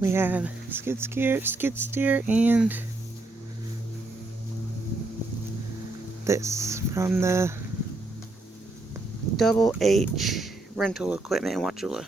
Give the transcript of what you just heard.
We have skid steer, and this from the Double H rental equipment in Wauchula.